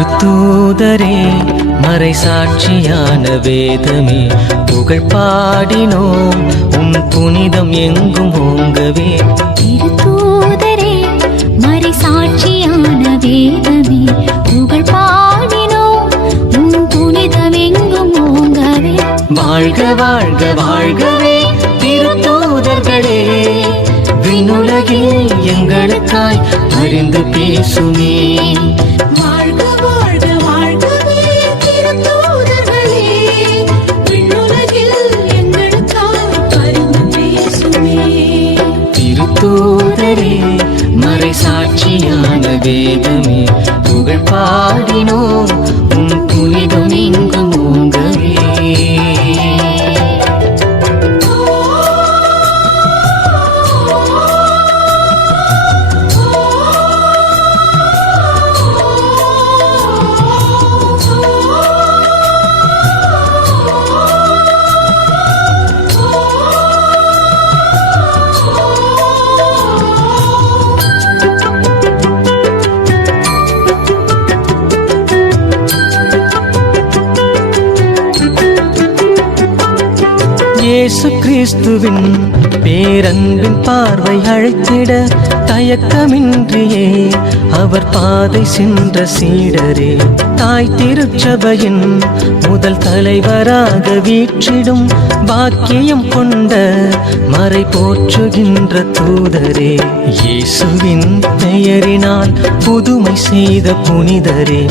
தூதரே மறை சாட்சியான வேதமே புகழ் பாடினோம் உம் புனிதம் எங்கும் ஓங்கவே. திருத்தூதரே மறை சாட்சியான வேதமே புகழ் பாடினோம் உன் புனிதமெங்கும் ஓங்கவே. வாழ்க வாழ்க வாழ்கவே திருத்தூதர்களே. விண்ணுலகில் எங்களுக்காய் அறிந்து பேசுமே. வேதமே புகழ் பாடினோம். உன் புனிதம் எங்கும் கிறிஸ்துவின் பேரன்பின் பார்வை அழைத்திட தயக்கமின்றியே அவர் பாதை சென்ற சீடரே. தாய் திருச்சபையின் முதல் தலைவராக வீற்றிடும் பாக்கியம் கொண்ட மறை போற்றுகின்ற தூதரே. இயேசுவின் பெயரினால் புதுமை செய்த புனிதரே.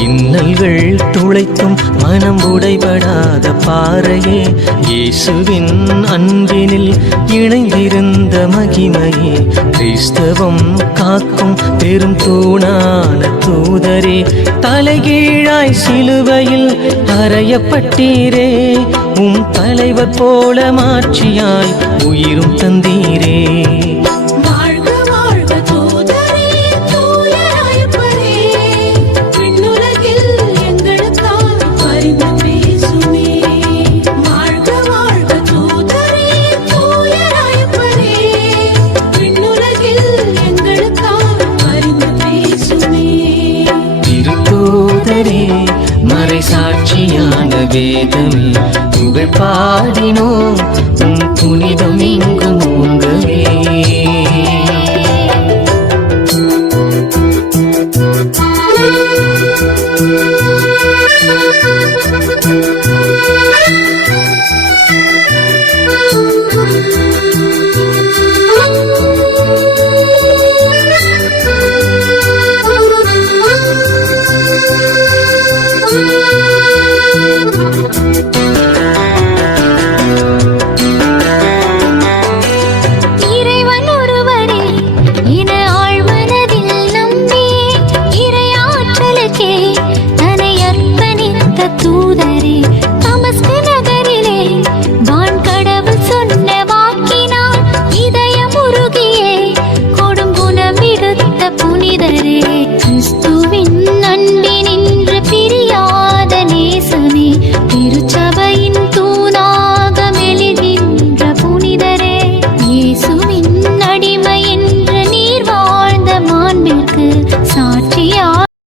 இன்னல்கள் துளைத்தும் மனம் உடைபடாத பாறையே. இயேசுவின் அன்பினில் இணைந்திருந்த மகிமையே. கிறிஸ்தவம் காக்கும் பெரும் தூணான தூதரே தலைகீழாய் சிலுவையில் அறையப்பட்டீரே உம் தலைவர் போல மாற்றியாய் உயிரும் தந்தீரே. வேதமே புகழ் பாடினோம். உம் புனிதம் எங்கும் அர்ப்பணித்த தூதரே